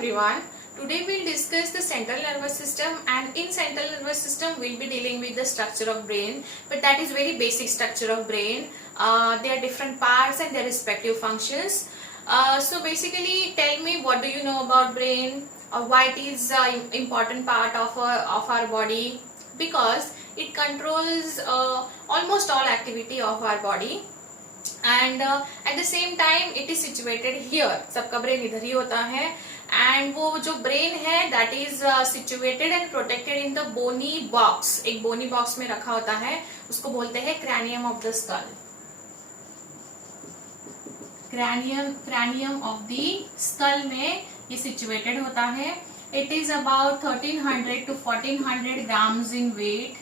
everyone. Today we'll discuss the central nervous system, and in central nervous system we'll be dealing with the structure of brain, but that is very basic structure of brain. There are different parts and their respective functions. So basically tell me, what do you know about brain, or why it is important part of our body? Because it controls almost all activity of our body, and at the same time it is situated here. सबका brain इधर ही होता है, and वो जो brain है that is situated and protected in the bony box. एक bony box में रखा होता है, उसको बोलते हैं cranium of the skull. Cranium of the skull में ये सिचुएटेड होता है. It is about 1300 to 1400 grams in weight.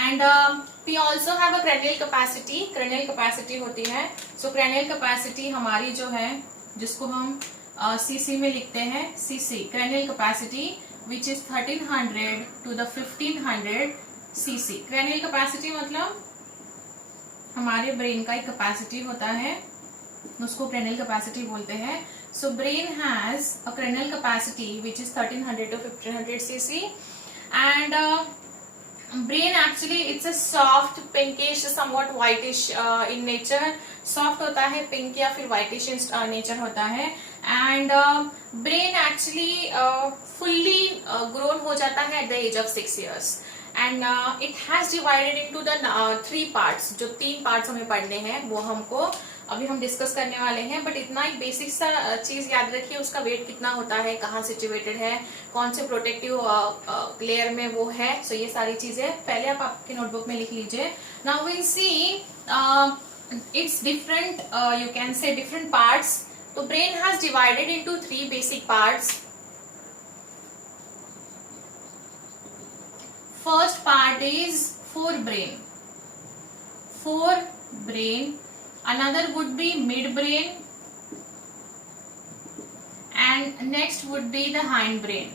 And we also have a cranial capacity. cranial capacity होती है. So cranial capacity हमारी जो है, जिसको हम cc में लिखते हैं, cc cranial capacity which is 1300 to the 1500 cc. cranial capacity मतलब हमारे ब्रेन का एक कैपेसिटी होता है, उसको cranial capacity बोलते हैं. So brain has a cranial capacity which is 1300 to 1500 cc, and brain actually it's a soft pinkish somewhat whitish in nature. soft होता है, pink या फिर whitish in nature होता है. and brain actually fully grown हो जाता है at the age of 6 years, and it has divided into the 3 parts. जो 3 parts हमें पढ़ने हैं वो हमको अभी हम डिस्कस करने वाले हैं. बट इतना एक बेसिक सा चीज याद रखिए, उसका वेट कितना होता है, कहाँ सिचुएटेड है, कौन से प्रोटेक्टिव लेयर में वो है. सो ये सारी चीजें पहले आप आपके नोटबुक में लिख लीजिए. Now will see its different, you can say different parts. तो brain has divided into 3 basic parts. First part is forebrain. Another would be midbrain, and next would be the hindbrain.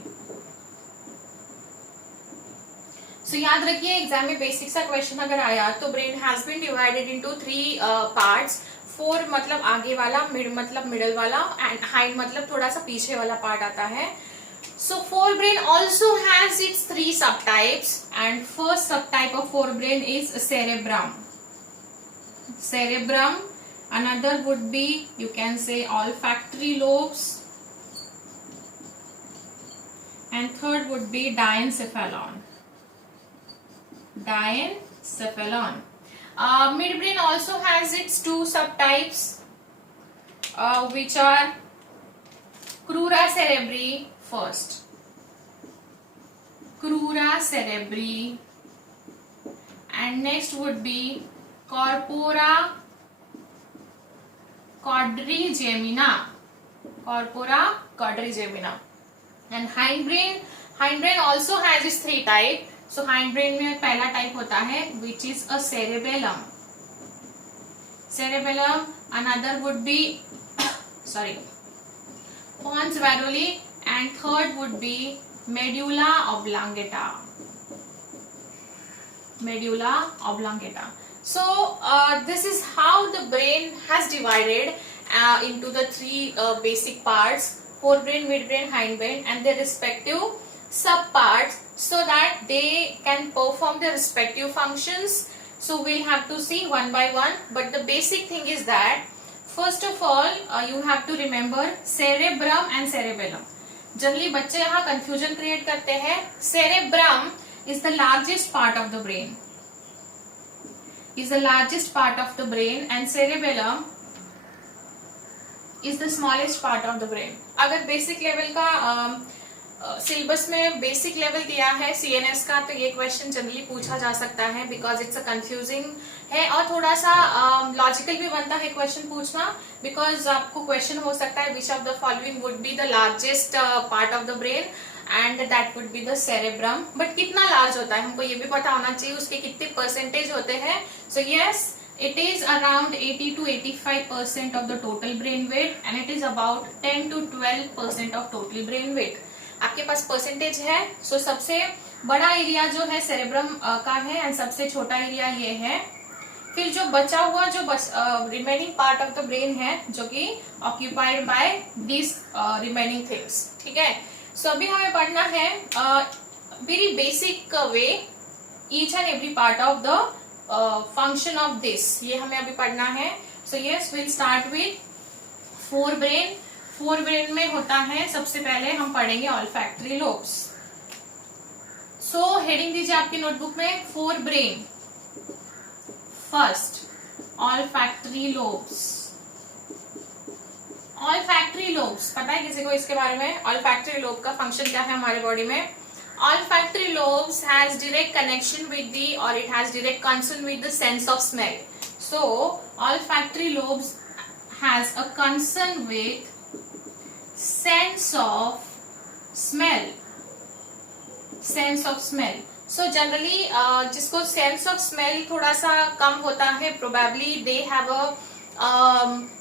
So याद रखिए, exam में basic सा question अगर आया तो brain has been divided into 3 parts. 4 मतलब आगे वाला, मिड मतलब मिडल वाला, एंड हाइंड मतलब थोड़ा सा पीछे वाला पार्ट आता है. So forebrain also has its 3 subtypes, and first subtype of forebrain is cerebrum. Another would be, you can say, olfactory lobes, and third would be diencephalon. Midbrain also has its 2 subtypes, which are crura cerebri first. And next would be corpora quadrigemina. And hindbrain also has its 3 type. So hindbrain में पहला type होता है which is a cerebellum. Another would be pons varoli, and third would be medulla oblongata. So this is how the brain has divided into the 3 basic parts: forebrain, midbrain, hindbrain, and their respective subparts, so that they can perform their respective functions. So we'll have to see one by one, but the basic thing is that first of all you have to remember cerebrum and cerebellum. Generally बच्चे यहाँ confusion create करते हैं. cerebrum is the largest part of the brain. And cerebellum is the smallest part of the brain. अगर basic level का syllabus में basic level दिया है CNS का, तो ये क्वेश्चन जनरली पूछा जा सकता है, बिकॉज इट्स अ कंफ्यूजिंग है, और थोड़ा सा लॉजिकल भी बनता है क्वेश्चन पूछना, बिकॉज आपको क्वेश्चन हो सकता है which of the following would be the largest part of the brain, and that would be the cerebrum. But कितना लार्ज होता है हमको ये भी पता होना चाहिए, उसके कितने परसेंटेज होते हैं. So yes, it is around 80 to 85% of the total brain weight, and it is about 10 to 12% of total brain weight. आपके पास परसेंटेज है. सो सबसे बड़ा एरिया जो है सेरेब्रम का है, एंड सबसे छोटा एरिया ये है. फिर जो बचा हुआ जो remaining part of the brain है जो कि occupied by this remaining things, ठीक है। सो अभी हमें पढ़ना है very basic way each and every part of the function of this, ये हमें अभी पढ़ना है। So yes, will start with fore brain. Fore brain में होता है, सबसे पहले हम पढ़ेंगे ऑल्फैक्टरी लोब्स। सो हेडिंग दीजिए आपकी नोटबुक में, fore brain. First, olfactory lobes. Olfactory lobes पता है किसी को इसके बारे में? ऑल्फैक्टरी लोब का फंक्शन क्या है हमारे बॉडी में? Olfactory lobes has direct connection with the, or it has direct concern with the sense of smell. So olfactory lobes has a concern with sense of smell. Sense of smell. So generally जिसको sense of smell थोड़ा सा कम होता है, probably they have a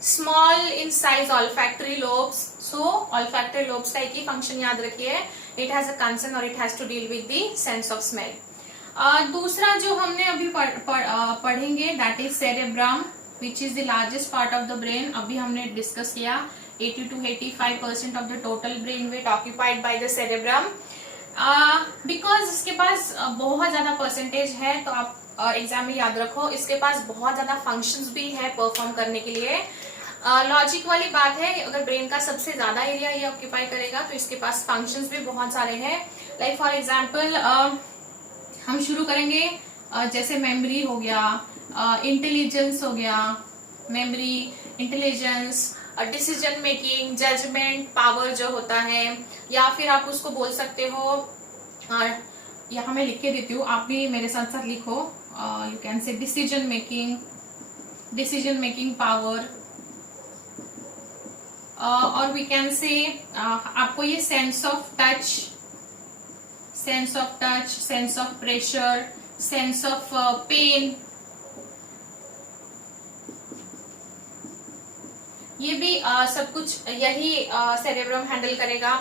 small in size olfactory lobes. So olfactory lobes का एक ही function याद रखिए, it has a concern or it has to deal with the sense of smell. दूसरा जो हमने अभी पढ़ेंगे that is cerebrum, which is the largest part of the brain. अभी हमने डिस्कस किया 80 to 85% of the total brain weight occupied by the cerebrum. Because इसके पास बहुत ज्यादा परसेंटेज है, तो आप एग्जाम में याद रखो, इसके पास बहुत ज्यादा फंक्शंस भी है परफॉर्म करने के लिए। लॉजिक वाली बात है, अगर ब्रेन का सबसे ज्यादा एरिया ये ऑक्यूपाई करेगा तो इसके पास फंक्शंस भी बहुत सारे हैं। लाइक फॉर एग्जांपल हम शुरू करेंगे जैसे मेमोरी हो गया, इंटेलिजेंस हो गया, memory, intelligence, decision making, judgement power जो होता है, या फिर आप उसको बोल सकते हो, यहाँ मैं लिख के देती हूँ, आप भी मेरे साथ साथ लिखो। You can say decision making power, और वी कैन से आपको ये sense of touch, sense of pressure, sense of pain, ये भी सब कुछ यही सेरेब्रम हैंडल करेगा।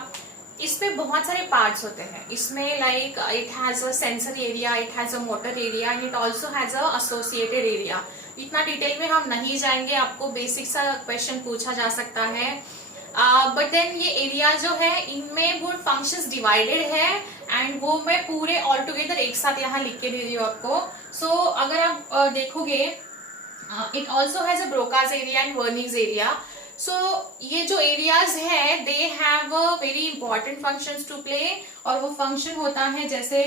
इसमें बहुत सारे पार्ट्स होते हैं इसमें, like it has a sensory area, it has a motor area and it also has a associated area. इतना डिटेल में हम नहीं जाएंगे, आपको बेसिक सा क्वेश्चन पूछा जा सकता है। बट देन ये एरिया जो है इनमें वो फंक्शंस डिवाइडेड है, एंड वो मैं पूरे ऑल टुगेदर एक साथ यहाँ लिख के दे रही हूँ आपको। सो अगर आप देखोगे, it also has a Broca's area and Wernicke's area. So ये जो एरियाज है they have a very important functions to play, और वो फंक्शन होता है जैसे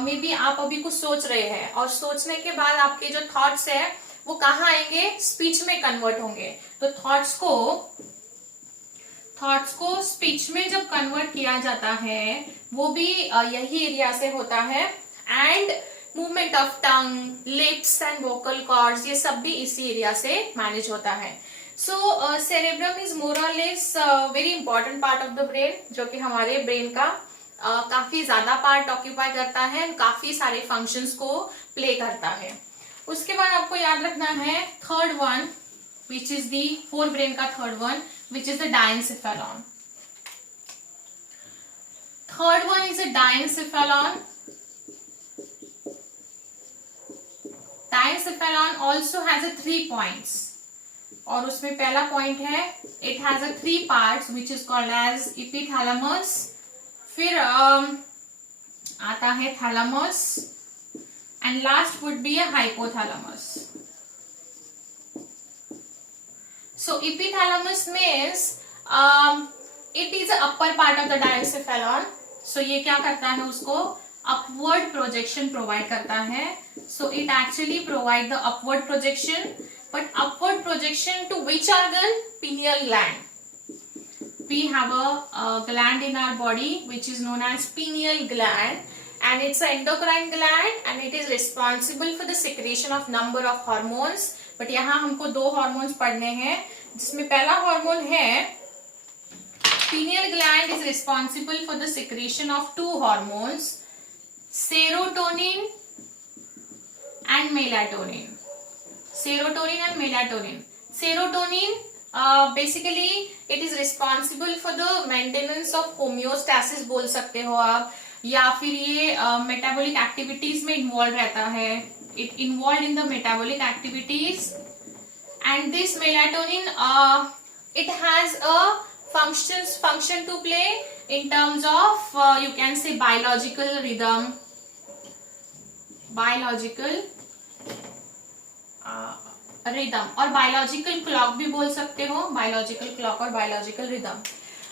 मे बी आप अभी कुछ सोच रहे हैं, और सोचने के बाद आपके जो थॉट्स है वो कहाँ आएंगे? स्पीच में कन्वर्ट होंगे। तो थॉट्स को स्पीच में जब कन्वर्ट किया जाता है वो भी यही एरिया से होता है, and movement of tongue, lips and vocal cords, ये सब भी इसी एरिया से मैनेज होता है। सो सेरेब्रम इज मोर और less very important part of the brain, जो कि हमारे ब्रेन का काफी ज्यादा पार्ट ऑक्यूपाई करता है, काफी सारे फंक्शंस को प्ले करता है। उसके बाद आपको याद रखना है third one, which is the forebrain का third one, which is the diencephalon. Third one is a diencephalon. Diencephalon also has a 3 points, और उसमें पहला पॉइंट है it has a 3 parts which is called as epithalamus, फिर आता है thalamus, and last would be a hypothalamus. So epithalamus means it is upper part of the diencephalon. So ये क्या करता है? उसको अपवर्ड प्रोजेक्शन प्रोवाइड करता है। So it actually provide the upward projection, but upward projection to which organ? Pineal gland. We have a gland in our body which is known as pineal gland, and it's an endocrine gland and it is responsible for the secretion of number of hormones. But यहाँ हमको 2 hormones पढ़ने हैं, जिसमें पहला hormone है pineal gland is responsible for the secretion of 2 hormones, serotonin and melatonin. Serotonin and melatonin. Serotonin basically it is responsible for the maintenance of homeostasis बोल सकते हो आप, या फिर ये मेटाबॉलिक एक्टिविटीज में इन्वॉल्व रहता है, it involved in the metabolic activities, and this melatonin it has a function to play in terms of you can say biological rhythm, rhythm और बायोलॉजिकल क्लॉक भी बोल सकते हो, बायोलॉजिकल क्लॉक और biological rhythm.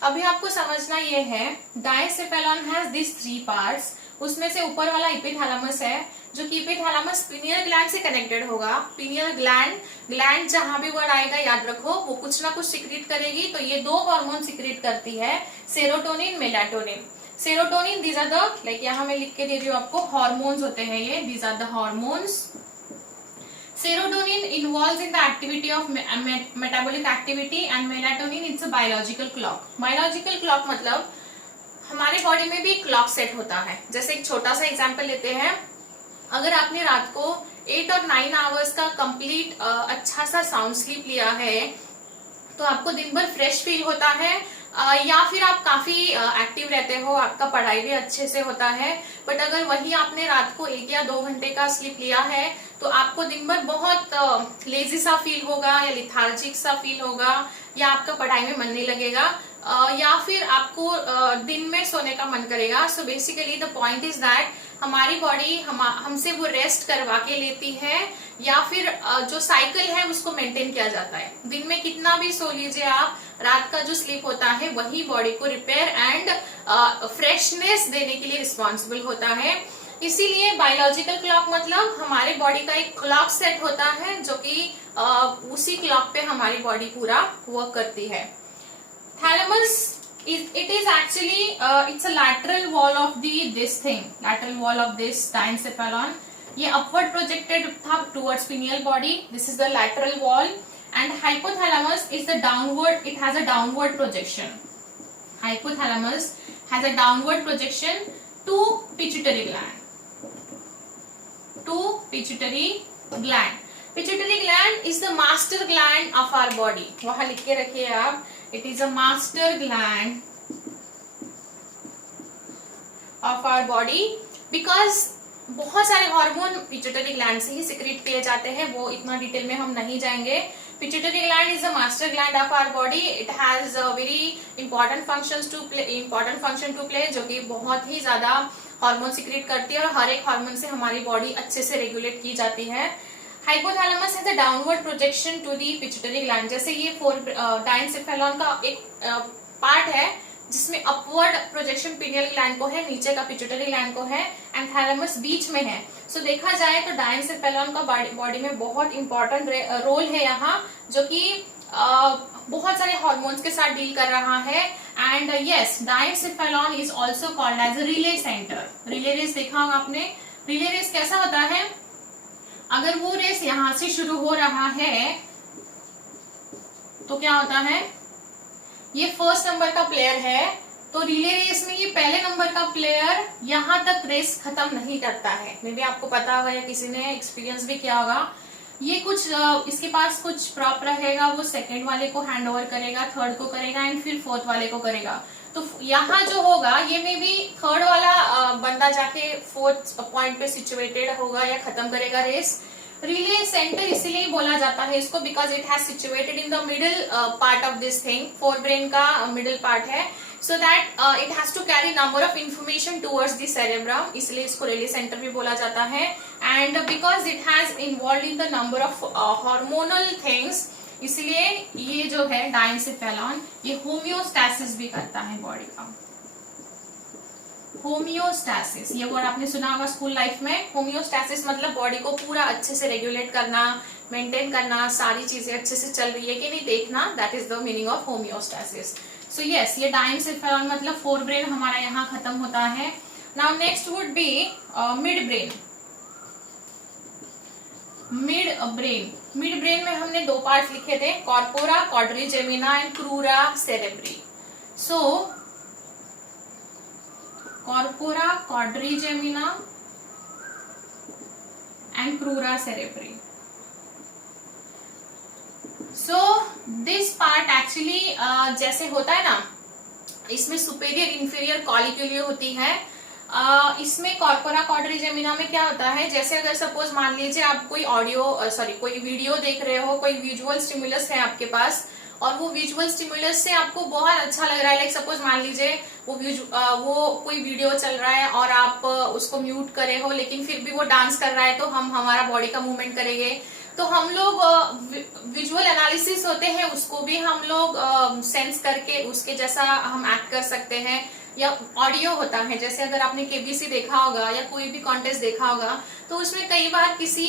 अभी आपको समझना ये है डायसेफेलॉन हैज दिस 3 पार्ट्स। उसमें से ऊपर वाला इपिथैलेमस है, जो कि इपिथैलेमस पीनियल ग्लैंड से कनेक्टेड होगा। पीनियल ग्लैंड जहां भी वर्ड आएगा याद रखो, वो कुछ ना कुछ सिक्रीट करेगी। तो ये 2 हार्मोन सिक्रीट करती है, serotonin, melatonin. Serotonin these are the, like यहाँ मैं लिख के दे रही हूँ आपको, हार्मोन्स होते हैं ये, these are the hormones. Serotonin involves in the activity of metabolic activity and melatonin it's a biological clock. Biological clock मतलब हमारे बॉडी में भी क्लॉक सेट होता है। जैसे एक छोटा सा एग्जांपल लेते हैं, अगर आपने रात को 8 और 9 आवर्स का कंप्लीट अच्छा सा साउंड स्लीप लिया है तो आपको दिन भर फ्रेश फील होता है, या फिर आप काफी एक्टिव रहते हो, आपका पढ़ाई भी अच्छे से होता है। बट अगर वही आपने रात को 1 या 2 घंटे का स्लीप लिया है तो आपको दिन भर बहुत लेजी सा फील होगा, या लिथार्जिक सा फील होगा, या आपका पढ़ाई में मन नहीं लगेगा, या फिर आपको दिन में सोने का मन करेगा। So basically the point is that हमारी बॉडी हमसे वो रेस्ट करवा के लेती है, या फिर जो साइकिल है उसको मेंटेन किया जाता है। दिन में कितना भी सो लीजिए आप, रात का जो स्लीप होता है वही बॉडी को रिपेयर एंड फ्रेशनेस देने के लिए रिस्पॉन्सिबल होता है। इसीलिए बायोलॉजिकल क्लॉक मतलब हमारे बॉडी का एक क्लॉक सेट होता है, जो कि उसी क्लॉक पे हमारी बॉडी पूरा वर्क करती है। Thalamus it is actually it's a lateral wall of lateral wall of this diencephalon. ये upward projected था towards pineal body. This is the lateral wall, and hypothalamus is the downward. It has a downward projection. Hypothalamus has a downward projection to pituitary gland. Pituitary gland is the master gland of our body. वहां लिख के रखिए आप, it is a master gland of our body because बहुत सारे hormone pituitary gland से ही secrete किए जाते हैं, वो इतना डिटेल में हम नहीं जाएंगे। Pituitary gland is a master gland of our body. It has very important function to play, जो कि बहुत ही ज्यादा हार्मोन सिक्रीट करती है और हर एक हार्मोन से हमारी बॉडी अच्छे से रेगुलेट की जाती है। Hypothalamus has a downward projection to the pituitary gland. जैसे ये डायसेफेलॉन का एक पार्ट है जिसमें अपवर्ड प्रोजेक्शन पिनियल ग्लैंड को है, नीचे का पिट्यूटरी ग्लैंड को है, एंड थैलेमस बीच में है। सो देखा जाए तो डायसेफेलॉन का बॉडी में बहुत इंपॉर्टेंट रोल है यहाँ, जो कि बहुत सारे हार्मोन्स के साथ डील कर रहा है। And yes, diencephalon is also called as a relay centre. Relay race देखा होगा आपने। रिले रेस कैसा होता है, अगर वो रेस यहां से शुरू हो रहा है तो क्या होता है, ये फर्स्ट नंबर का प्लेयर है, तो रिले रेस में ये पहले नंबर का प्लेयर यहां तक रेस खत्म नहीं करता है। मे बी आपको पता होगा या किसी ने एक्सपीरियंस भी किया होगा। ये कुछ इसके पास कुछ प्रॉप रहेगा, वो सेकंड वाले को हैंड ओवर करेगा, थर्ड को करेगा, एंड फिर फोर्थ वाले को करेगा। तो यहाँ जो होगा ये में भी थर्ड वाला बंदा जाके फोर्थ पॉइंट पे सिचुएटेड होगा या खत्म करेगा रेस। रिले सेंटर इसीलिए बोला जाता है इसको, because it has situated in the middle part of this thing. Forebrain का मिडिल पार्ट है, so that it has to carry number of information towards the cerebrum, इसलिए इसको रिले सेंटर भी बोला जाता है। And because it has involve in the number of hormonal things, इसलिए ये जो है डायसेफेलॉन ये होम्योस्टैसिस भी करता है बॉडी का। होम्योस्टैसिस, ये वर्ड आपने सुना होगा स्कूल लाइफ में। होम्योस्टैसिस मतलब बॉडी को पूरा अच्छे से रेगुलेट करना, मेंटेन करना, सारी चीजें अच्छे से चल रही है कि नहीं देखना, that is the meaning of homeostasis. So yes, ये डायसेफेलॉन मतलब फोर ब्रेन हमारा यहाँ खत्म होता है। Now next would be mid brain. Mid brain में हमने 2 पार्ट्स लिखे थे, corpora quadrigemina and crura cerebri. So corpora quadrigemina and crura cerebri. So this part actually जैसे होता है ना, इसमें सुपेरियर इंफीरियर कॉलिक्यूली होती है, इसमें कॉर्पोरा क्वाड्रिजेमिना में क्या होता है, जैसे अगर सपोज मान लीजिए आप कोई कोई वीडियो देख रहे हो, कोई विजुअल स्टिमुलस है आपके पास, और वो विजुअल स्टिमुलस से आपको बहुत अच्छा लग रहा है, लाइक सपोज मान लीजिए वो कोई वीडियो चल रहा है और आप उसको म्यूट करे हो, लेकिन फिर भी वो डांस कर रहा है, तो हम हमारा बॉडी का मूवमेंट करेंगे, तो हम लोग विजुअल एनालिसिस होते हैं उसको भी हम लोग सेंस करके उसके जैसा हम एक्ट कर सकते हैं। या ऑडियो होता है, जैसे अगर आपने केबीसी देखा होगा या कोई भी कॉन्टेस्ट देखा होगा, तो उसमें कई बार किसी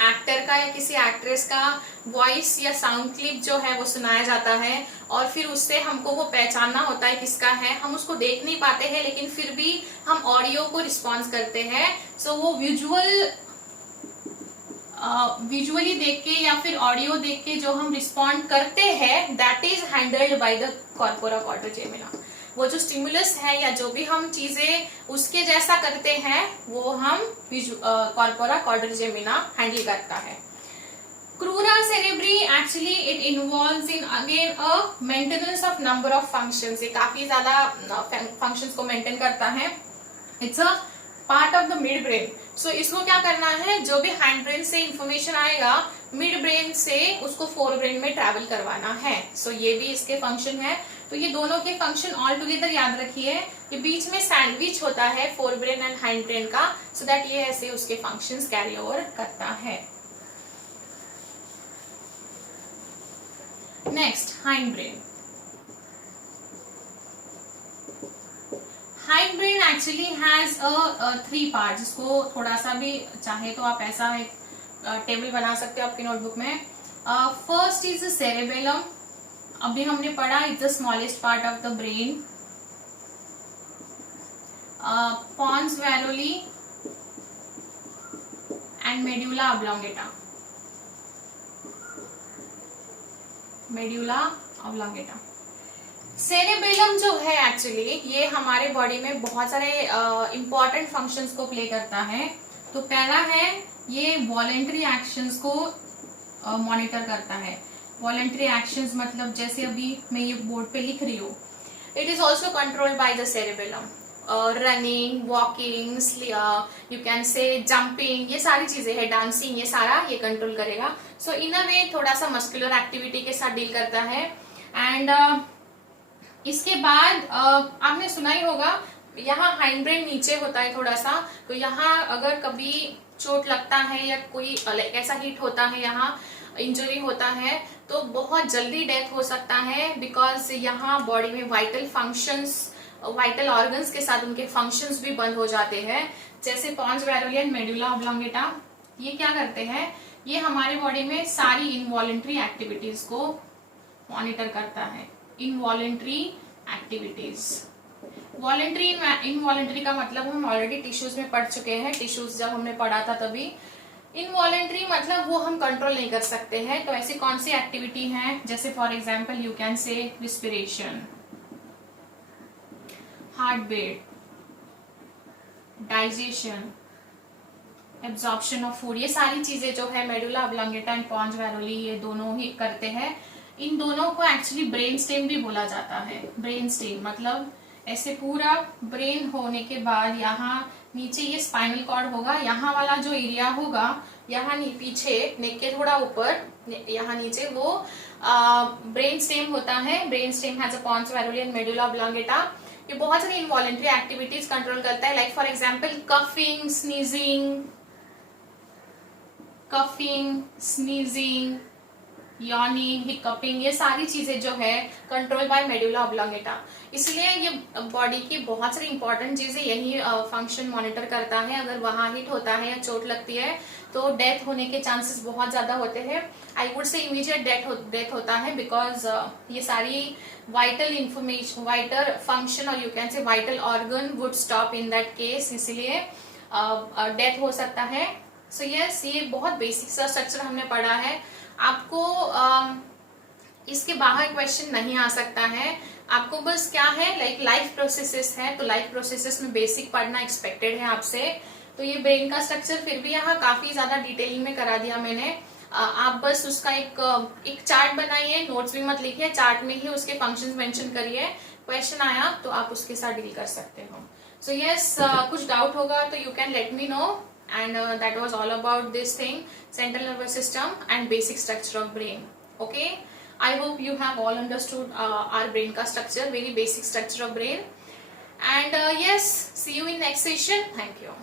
एक्टर का या किसी एक्ट्रेस का वॉइस या साउंड क्लिप जो है वो सुनाया जाता है, और फिर उससे हमको वो पहचानना होता है किसका है। हम उसको देख नहीं पाते हैं, लेकिन फिर भी हम ऑडियो को रिस्पॉन्स करते हैं। सो वो विजुअली देख के या फिर ऑडियो देख के जो हम रिस्पॉन्ड करते हैं, that is handled by the corpora quadrigemina. वो जो स्टिमुलस है या जो भी हम चीजें उसके जैसा करते हैं, वो हम कॉर्पोरा क्वाड्रिजेमिना हैंडल करता है। Crura cerebri actually it involves in again a maintenance of number of functions. ये काफी ज्यादा फंक्शंस को मेंटेन करता है। It's a part of the midbrain. So इसको क्या करना है, जो भी हैंड ब्रेन से इंफॉर्मेशन आएगा, मिड ब्रेन से उसको फोर ब्रेन में ट्रैवल करवाना है। सो ये भी इसके फंक्शन है। तो ये दोनों के फंक्शन ऑल टुगेदर याद रखिए। ये बीच में सैंडविच होता है fore brain and hind brain का, सो दैट ये ऐसे उसके फंक्शंस कैरी ओवर करता है। Next, hind brain. Hind brain actually has three part, जिसको थोड़ा सा भी चाहे तो आप ऐसा एक टेबल बना सकते हो आपकी नोटबुक में। First is cerebellum. अभी हमने पढ़ा, it's the smallest part of the brain. Pons varolii and medulla oblongata. Medulla oblongata. Cerebellum जो है एक्चुअली ये हमारे बॉडी में बहुत सारे इंपॉर्टेंट फंक्शंस को प्ले करता है। तो पहला है, ये वॉलेंट्री एक्शंस को मॉनिटर करता है। वॉलेंट्री एक्शंस मतलब जैसे अभी मैं ये बोर्ड पे लिख रही हूँ, it is also controlled by the cerebellum. Running, walking, you can से जंपिंग, ये सारी चीजें है, डांसिंग, ये सारा ये कंट्रोल करेगा। सो इन अ वे थोड़ा सा मस्कुलर एक्टिविटी के साथ डील करता है। एंड इसके बाद आपने सुना ही होगा, यहाँ हाइंड ब्रेन नीचे होता है थोड़ा सा, तो यहाँ अगर कभी चोट लगता है या कोई ऐसा हिट होता है, यहाँ इंजरी होता है, तो बहुत जल्दी डेथ हो सकता है, बिकॉज यहाँ बॉडी में वाइटल फंक्शंस, वाइटल ऑर्गन्स के साथ उनके फंक्शंस भी बंद हो जाते हैं। जैसे Pond's varolii and medulla oblongata, ये क्या करते हैं, ये हमारे बॉडी में सारी इनवॉलेंट्री एक्टिविटीज को मॉनिटर करता है। इनवॉलेंट्री एक्टिविटीज, वॉलेंट्री इनवॉलेंट्री का मतलब हम ऑलरेडी टिश्यूज में पढ़ चुके हैं, टिश्यूज जब हमने पढ़ा था तभी। इनवॉलेंट्री मतलब वो हम कंट्रोल नहीं कर सकते हैं। तो ऐसी कौन सी एक्टिविटी है, जैसे for example you can say respiration, heart beat, digestion, absorption of food, ये सारी चीजें जो है medulla oblongata and pons varolii ये दोनों ही करते हैं। इन दोनों को एक्चुअली ब्रेन स्टेम भी बोला जाता है। ब्रेन स्टेम मतलब ऐसे पूरा ब्रेन होने के बाद यहाँ नीचे ये स्पाइनल कॉर्ड होगा, यहाँ वाला जो एरिया होगा, यहाँ पीछे नेक के थोड़ा ऊपर यहाँ नीचे वो ब्रेन स्टेम होता है। Brain stem has a pons varolii and medulla oblongata. ये बहुत सारी इनवॉलेंट्री एक्टिविटीज कंट्रोल करता है, like for example coughing, sneezing, yawning, hiccupping, ये सारी चीजें जो है कंट्रोल बाय मेडुला ऑब्लोंगेटा। इसलिए ये बॉडी की बहुत सारी इंपॉर्टेंट चीजें यही फंक्शन मॉनिटर करता है। अगर वहां हिट होता है या चोट लगती है तो डेथ होने के चांसेस बहुत ज्यादा होते हैं। I would say immediate death होता है, बिकॉज ये सारी वाइटल इंफॉर्मेशन, वाइटल फंक्शन और यू कैन से vital organ would stop in that case, इसलिए डेथ हो सकता है। सो यस, ये बहुत बेसिक सा स्ट्रक्चर हमने पढ़ा है। आपको इसके बाहर क्वेश्चन नहीं आ सकता है। आपको बस क्या है, लाइफ प्रोसेसेस है, तो लाइफ प्रोसेसेस में बेसिक पढ़ना एक्सपेक्टेड है आपसे। तो ये ब्रेन का स्ट्रक्चर फिर भी यहाँ काफी ज्यादा डिटेलिंग में करा दिया मैंने। आप बस उसका एक चार्ट बनाइए, नोट्स भी मत लिखिए, चार्ट में ही उसके फंक्शंस मेंशन करिए, क्वेश्चन आया तो आप उसके साथ डील कर सकते हो। सो यस, कुछ डाउट होगा तो you can let me know, and that was all about this thing, central nervous system and basic structure of brain. Okay, I hope you have all understood our brain ka structure, very basic structure of brain. And yes, see you in next session. Thank you.